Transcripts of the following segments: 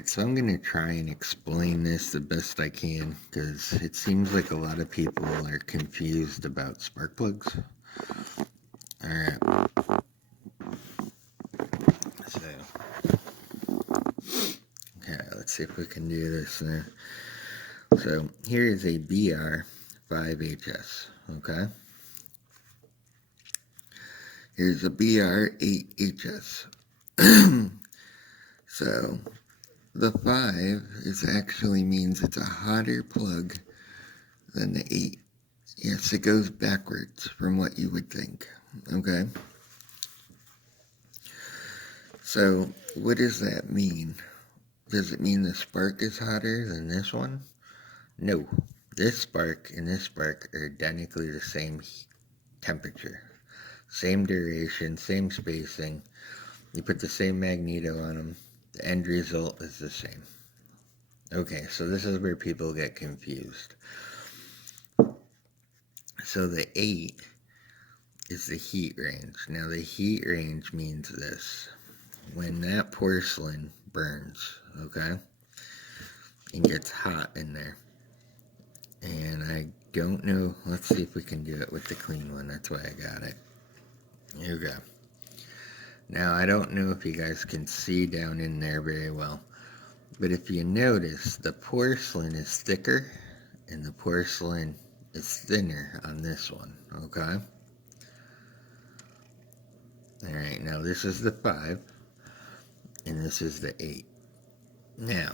Alright, so I'm going to try and explain this the best I can, because it seems like a lot of people are confused about spark plugs. Alright, so, okay, let's see if we can do this now. So, here is a BR5HS, okay? Here's a BR8HS. So, the 5 is actually means it's a hotter plug than the 8. Yes, it goes backwards from what you would think, okay? So, what does that mean? Does it mean the spark is hotter than this one? No. This spark and this spark are identically the same temperature. Same duration, same spacing. You put the same magneto on them. The end result is the same. Okay, so this is where people get confused. So the 8 is the heat range. Now the heat range means this. When that porcelain burns, okay, and gets hot in there, and I don't know, let's see if we can do it with the clean one. That's why I got it. Here we go. Now I don't know if you guys can see down in there very well, but if you notice, the porcelain is thicker and the porcelain is thinner on this one, okay? Alright, now this is the 5 and this is the 8. Now,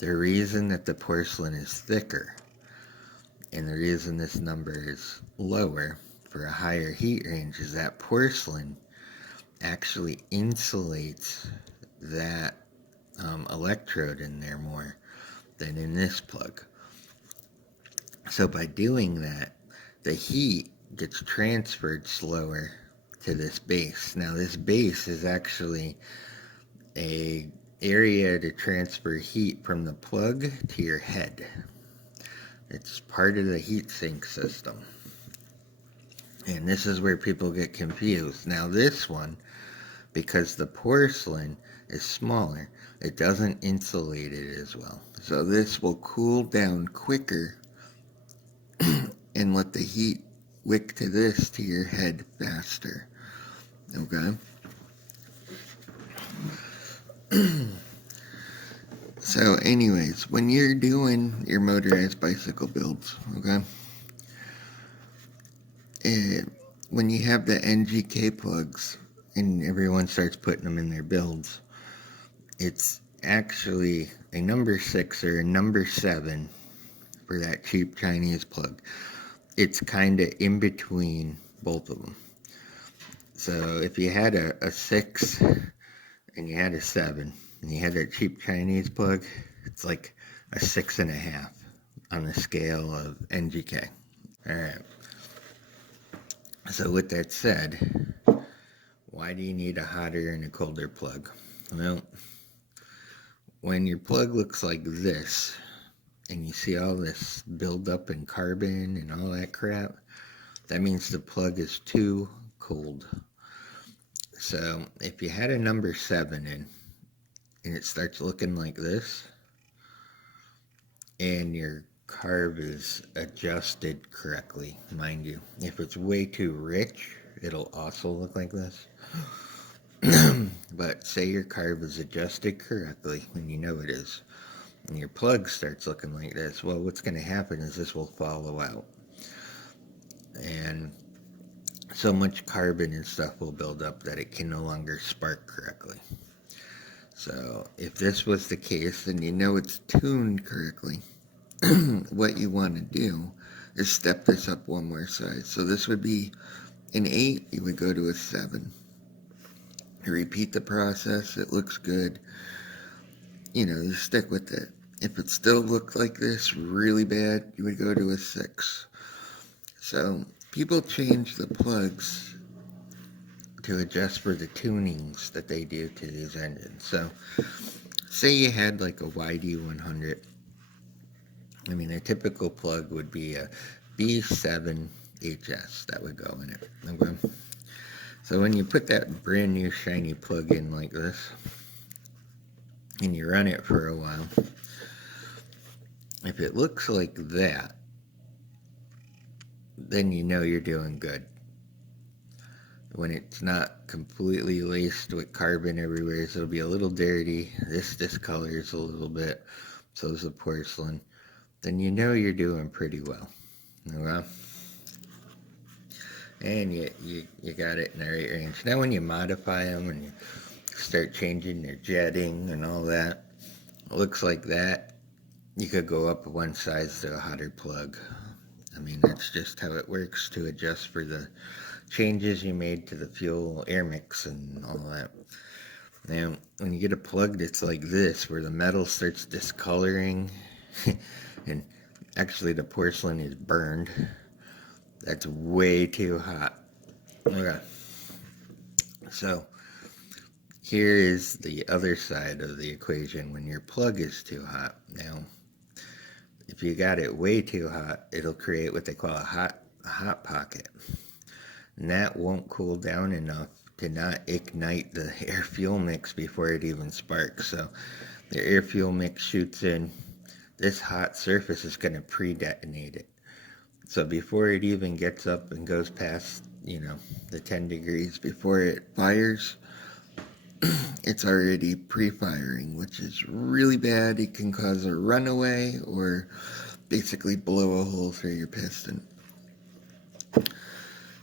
the reason that the porcelain is thicker and the reason this number is lower for a higher heat range is that porcelain actually insulates that electrode in there more than in this plug. So by doing that, the heat gets transferred slower to this base. Now this base is actually a area to transfer heat from the plug to your head. It's part of the heat sink system. And this is where people get confused. Now this one, because the porcelain is smaller, it doesn't insulate it as well. So this will cool down quicker and let the heat wick to this to your head faster. Okay? So anyways, when you're doing your motorized bicycle builds, okay, when you have the NGK plugs and everyone starts putting them in their builds, it's actually a number 6 or a number 7 for that cheap Chinese plug. It's kind of in between both of them. So if you had a 6 and you had a 7 and you had that cheap Chinese plug, it's like a 6.5 on the scale of NGK. Alright. So with that said, why do you need a hotter and a colder plug? Well, when your plug looks like this, and you see all this buildup in carbon and all that crap, that means the plug is too cold. So if you had a number 7 in, and it starts looking like this, and your carb is adjusted correctly, mind you. If it's way too rich, it'll also look like this. But say your carb is adjusted correctly, and you know it is, and your plug starts looking like this, well, what's going to happen is this will follow out. And so much carbon and stuff will build up that it can no longer spark correctly. So if this was the case, then you know it's tuned correctly. What you want to do is step this up one more size. So this would be an 8, you would go to a 7. You repeat the process, it looks good. You know, you stick with it. If it still looked like this really bad, you would go to a 6. So people change the plugs to adjust for the tunings that they do to these engines. So say you had like a YD100. I mean, a typical plug would be a B7HS that would go in it. Okay? So when you put that brand new shiny plug in like this, and you run it for a while, if it looks like that, then you know you're doing good. When it's not completely laced with carbon everywhere, so it'll be a little dirty, this discolors a little bit, so is the porcelain, then you know you're doing pretty well. Okay? And you got it in the right range. Now when you modify them and you start changing their jetting and all that, it looks like that, you could go up one size to a hotter plug. I mean, that's just how it works to adjust for the changes you made to the fuel air mix and all that. Now, when you get a plug that's like this, where the metal starts discoloring, and actually the porcelain is burned, that's way too hot. Okay. So, here is the other side of the equation when your plug is too hot. Now, if you got it way too hot, it'll create what they call a hot pocket. And that won't cool down enough to not ignite the air fuel mix before it even sparks. So the air fuel mix shoots in, this hot surface is going to pre-detonate it. So before it even gets up and goes past, the 10 degrees before it fires, it's already pre-firing, which is really bad. It can cause a runaway or basically blow a hole through your piston.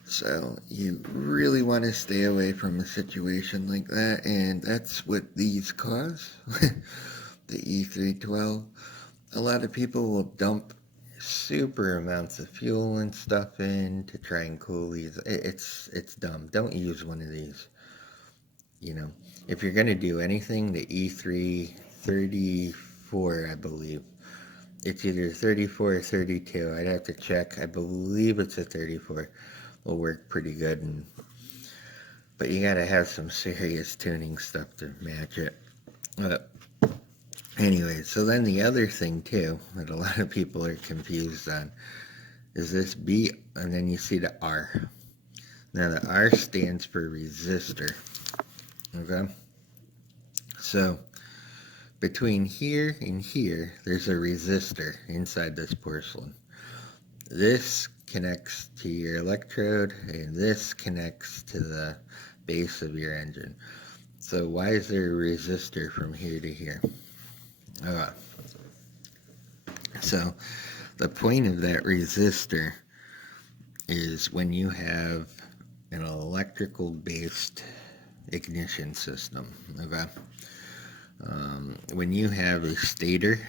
So you really want to stay away from a situation like that, and that's what these cause. The E312. A lot of people will dump super amounts of fuel and stuff in to try and cool these. It's dumb. Don't use one of these. If you're going to do anything, the E334, I believe. It's either 34 or 32. I'd have to check. I believe it's a 34. Will work pretty good. But you got to have some serious tuning stuff to match it. Anyway, so then the other thing, too, that a lot of people are confused on is this B, and then you see the R. Now, the R stands for resistor. Okay? So, between here and here, there's a resistor inside this porcelain. This connects to your electrode, and this connects to the base of your engine. So, why is there a resistor from here to here? So, the point of that resistor is when you have an electrical based ignition system. Okay? When you have a stator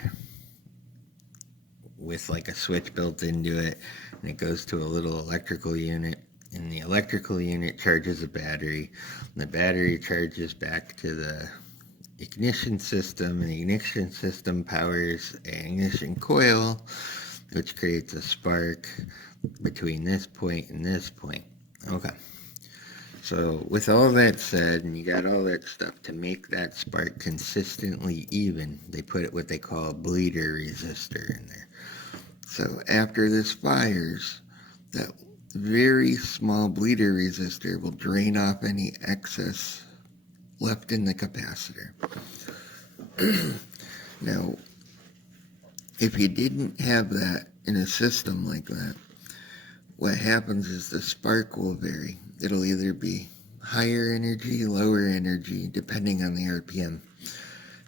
with like a switch built into it, and it goes to a little electrical unit, and the electrical unit charges a battery, and the battery charges back to the ignition system, and the ignition system powers an ignition coil, which creates a spark between this point and this point. Okay. So with all that said, and you got all that stuff, to make that spark consistently even, they put what they call a bleeder resistor in there. So after this fires, that very small bleeder resistor will drain off any excess left in the capacitor. Now, if you didn't have that in a system like that, what happens is the spark will vary. It'll either be higher energy, lower energy, depending on the RPM.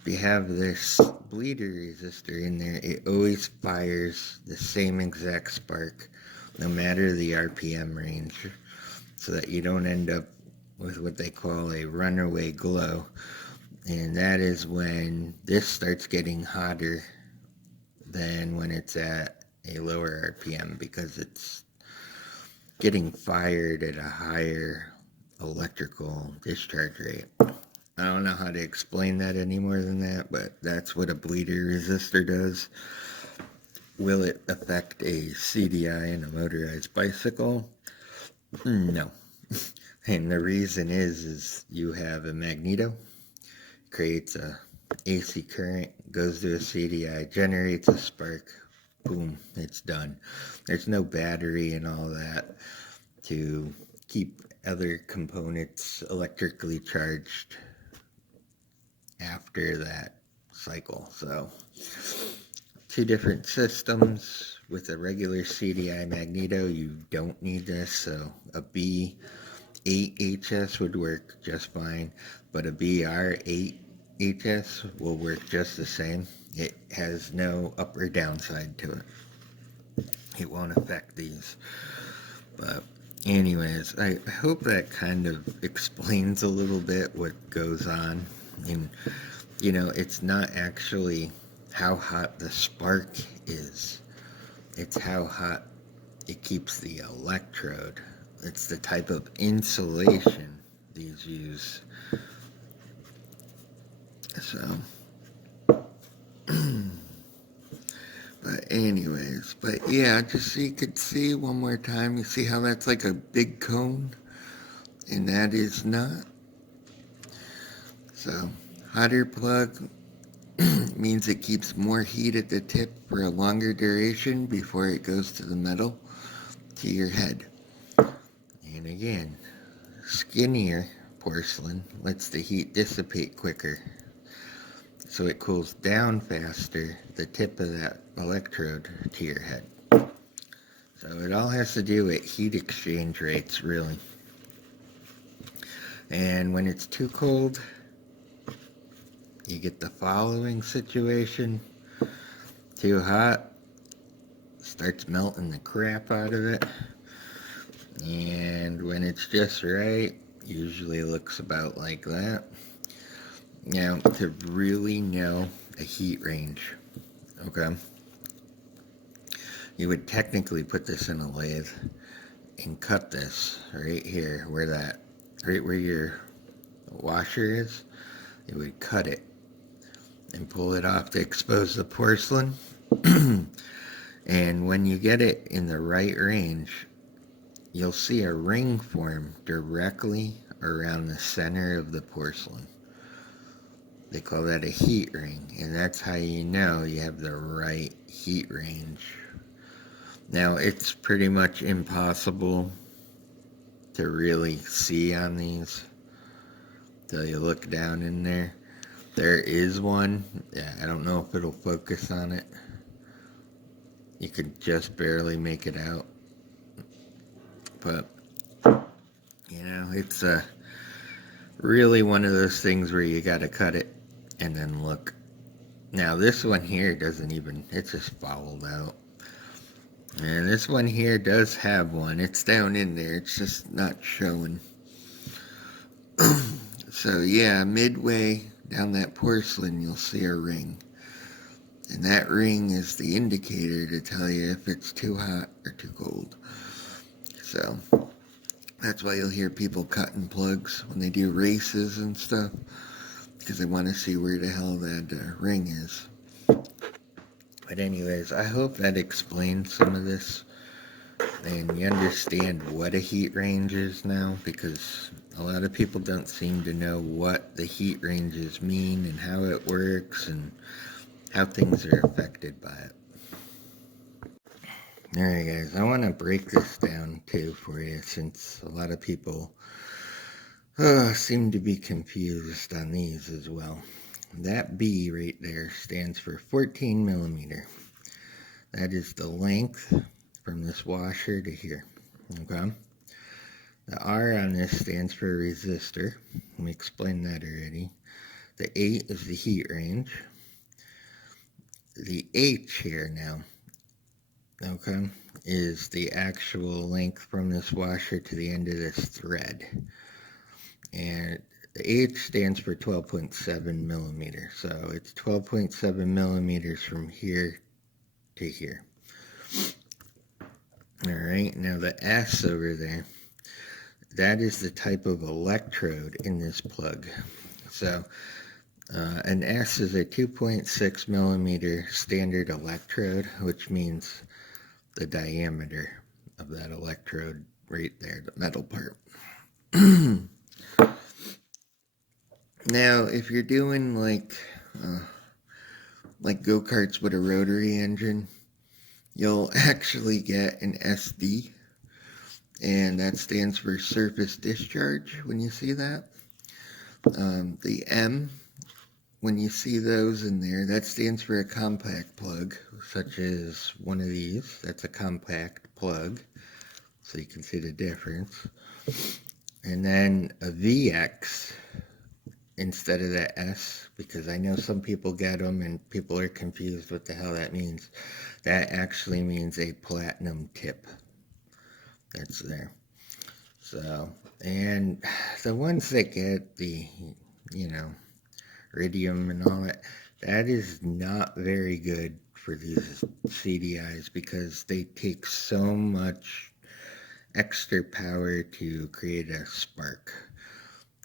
If you have this bleeder resistor in there, it always fires the same exact spark, no matter the RPM range, so that you don't end up with what they call a runaway glow. And that is when this starts getting hotter than when it's at a lower RPM, because it's getting fired at a higher electrical discharge rate. I don't know how to explain that any more than that, but that's what a bleeder resistor does. Will it affect a CDI and a motorized bicycle? No. And the reason is you have a magneto, creates a AC current, goes to a CDI, generates a spark, boom, it's done. There's no battery and all that to keep other components electrically charged after that cycle. So 2 different systems. With a regular CDI magneto, you don't need this, so a B8HS would work just fine, but a BR8HS will work just the same. It has no up or downside to it. It won't affect these. But anyways, I hope that kind of explains a little bit what goes on. And, you know, it's not actually how hot the spark is. It's how hot it keeps the electrode. It's the type of insulation these use. So, but anyways, but yeah, just so you could see one more time, you see how that's like a big cone? And that is not. So, hotter plug means it keeps more heat at the tip for a longer duration before it goes to the metal, to your head. And again, skinnier porcelain lets the heat dissipate quicker, so it cools down faster the tip of that electrode to your head. So it all has to do with heat exchange rates, really. And when it's too cold, you get the following situation. Too hot, starts melting the crap out of it. And when it's just right, usually looks about like that. Now, to really know a heat range, okay, you would technically put this in a lathe and cut this right here, right where your washer is. You would cut it and pull it off to expose the porcelain. And when you get it in the right range, you'll see a ring form directly around the center of the porcelain. They call that a heat ring, and that's how you know you have the right heat range. Now, it's pretty much impossible to really see on these till you look down in there. There is one. Yeah, I don't know if it'll focus on it. You could just barely make it out. But, you know, it's really one of those things where you gotta cut it and then look. Now, this one here doesn't even, it's just fouled out. And this one here does have one. It's down in there. It's just not showing. So, yeah, midway down that porcelain, you'll see a ring. And that ring is the indicator to tell you if it's too hot or too cold. So, that's why you'll hear people cutting plugs when they do races and stuff, because they want to see where the hell that ring is. But anyways, I hope that explains some of this, and you understand what a heat range is now, because a lot of people don't seem to know what the heat ranges mean and how it works and how things are affected by it. Alright guys, I want to break this down too for you, since a lot of people seem to be confused on these as well. That B right there stands for 14 millimeter. That is the length from this washer to here. Okay? The R on this stands for resistor. We explained that already. The 8 is the heat range. The H here now, okay, is the actual length from this washer to the end of this thread. And the H stands for 12.7 millimeters. So it's 12.7 millimeters from here to here. Alright, now the S over there, that is the type of electrode in this plug. So an S is a 2.6 millimeter standard electrode, which means the diameter of that electrode right there, the metal part. Now, if you're doing like go-karts with a rotary engine, you'll actually get an SD, and that stands for surface discharge when you see that. The M when you see those in there, that stands for a compact plug, such as one of these. That's a compact plug, so you can see the difference. And then a VX instead of the S, because I know some people get them and people are confused what the hell that means. That actually means a platinum tip. That's there. So, and the ones that get the, iridium and all that, that is not very good for these CDIs because they take so much extra power to create a spark.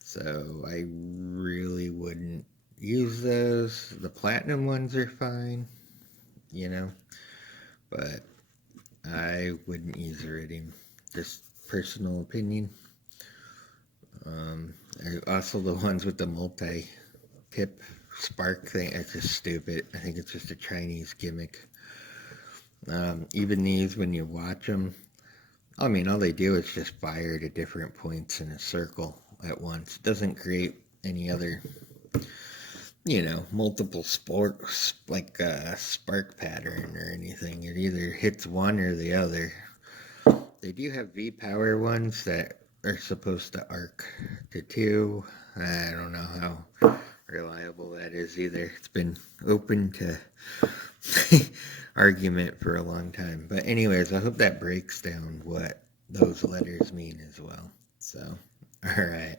So I really wouldn't use those. The platinum ones are fine, but I wouldn't use iridium. Just personal opinion. Also the ones with the multi-tip spark thing, it's just stupid. I think it's just a Chinese gimmick. Even these, when you watch them, I mean, all they do is just fire to different points in a circle at once. It doesn't create any other, multiple like spark pattern or anything. It either hits one or the other. They do have V-power ones that are supposed to arc to 2. I don't know how reliable that is either. It's been open to argument for a long time. But anyways, I hope that breaks down what those letters mean as well. So, all right.